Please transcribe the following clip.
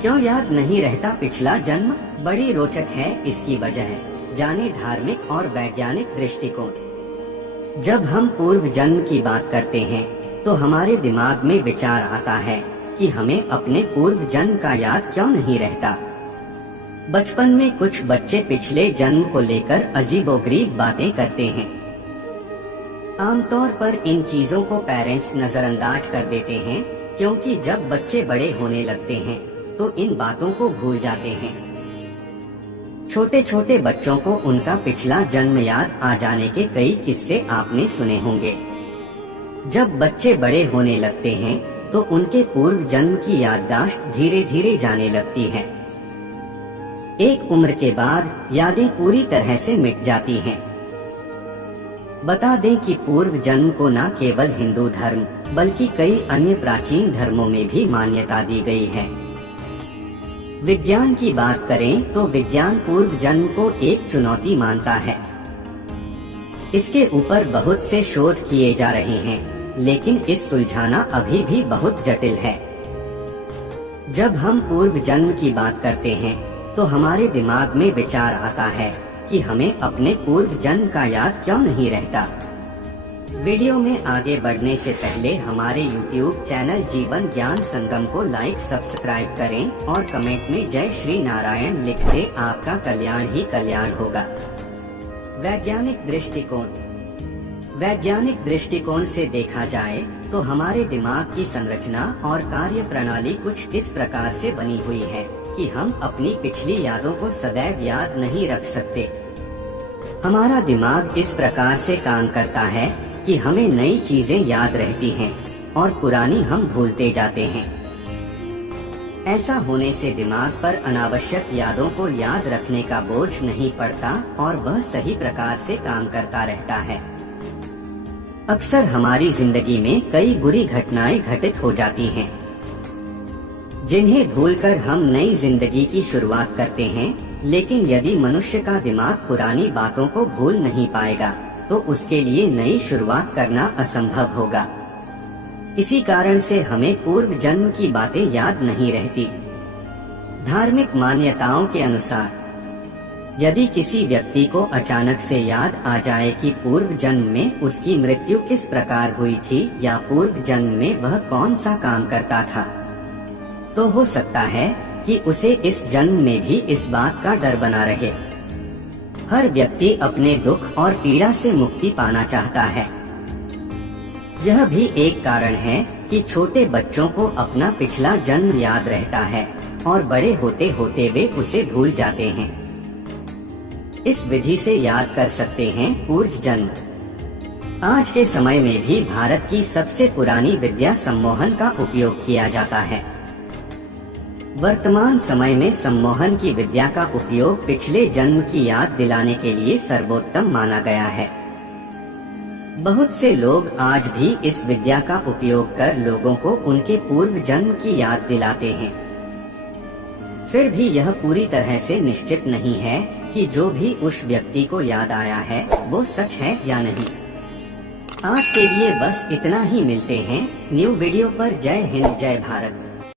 क्यों याद नहीं रहता पिछला जन्म? बड़ी रोचक है इसकी वजह, जाने धार्मिक और वैज्ञानिक दृष्टिकोण। जब हम पूर्व जन्म की बात करते हैं तो हमारे दिमाग में विचार आता है कि हमें अपने पूर्व जन्म का याद क्यों नहीं रहता। बचपन में कुछ बच्चे पिछले जन्म को लेकर अजीबोगरीब बातें करते हैं। आमतौर पर इन चीजों को पेरेंट्स नजरअंदाज कर देते हैं, क्योंकि जब बच्चे बड़े होने लगते हैं तो इन बातों को भूल जाते हैं। छोटे छोटे बच्चों को उनका पिछला जन्म याद आ जाने के कई किस्से आपने सुने होंगे। जब बच्चे बड़े होने लगते हैं तो उनके पूर्व जन्म की याददाश्त धीरे धीरे जाने लगती है। एक उम्र के बाद यादें पूरी तरह से मिट जाती हैं। बता दें कि पूर्व जन्म को न केवल हिंदू धर्म बल्कि कई अन्य प्राचीन धर्मों में भी मान्यता दी गई है। विज्ञान की बात करें तो विज्ञान पूर्व जन्म को एक चुनौती मानता है। इसके ऊपर बहुत से शोध किए जा रहे हैं, लेकिन इस सुलझाना अभी भी बहुत जटिल है। जब हम पूर्व जन्म की बात करते हैं तो हमारे दिमाग में विचार आता है कि हमें अपने पूर्व जन्म का याद क्यों नहीं रहता। वीडियो में आगे बढ़ने से पहले हमारे YouTube चैनल जीवन ज्ञान संगम को लाइक सब्सक्राइब करें और कमेंट में जय श्री नारायण लिख दे, आपका कल्याण ही कल्याण होगा। वैज्ञानिक दृष्टिकोण से देखा जाए तो हमारे दिमाग की संरचना और कार्य प्रणाली कुछ इस प्रकार से बनी हुई है कि हम अपनी पिछली यादों को सदैव याद नहीं रख सकते। हमारा दिमाग इस प्रकार से काम करता है कि हमें नई चीजें याद रहती हैं और पुरानी हम भूलते जाते हैं। ऐसा होने से दिमाग पर अनावश्यक यादों को याद रखने का बोझ नहीं पड़ता और वह सही प्रकार से काम करता रहता है। अक्सर हमारी जिंदगी में कई बुरी घटनाएं घटित हो जाती हैं, जिन्हें भूलकर हम नई जिंदगी की शुरुआत करते हैं। लेकिन यदि मनुष्य का दिमाग पुरानी बातों को भूल नहीं पाएगा तो उसके लिए नई शुरुआत करना असंभव होगा। इसी कारण से हमें पूर्व जन्म की बातें याद नहीं रहती। धार्मिक मान्यताओं के अनुसार यदि किसी व्यक्ति को अचानक से याद आ जाए कि पूर्व जन्म में उसकी मृत्यु किस प्रकार हुई थी या पूर्व जन्म में वह कौन सा काम करता था, तो हो सकता है कि उसे इस जन्म में भी इस बात का डर बना रहे। हर व्यक्ति अपने दुख और पीड़ा से मुक्ति पाना चाहता है। यह भी एक कारण है कि छोटे बच्चों को अपना पिछला जन्म याद रहता है और बड़े होते होते वे उसे भूल जाते हैं। इस विधि से याद कर सकते हैं पूर्व जन्म। आज के समय में भी भारत की सबसे पुरानी विद्या सम्मोहन का उपयोग किया जाता है। वर्तमान समय में सम्मोहन की विद्या का उपयोग पिछले जन्म की याद दिलाने के लिए सर्वोत्तम माना गया है। बहुत से लोग आज भी इस विद्या का उपयोग कर लोगों को उनके पूर्व जन्म की याद दिलाते हैं। फिर भी यह पूरी तरह से निश्चित नहीं है कि जो भी उस व्यक्ति को याद आया है वो सच है या नहीं। आज के लिए बस इतना ही, मिलते हैं न्यू वीडियो पर। जय हिंद, जय भारत।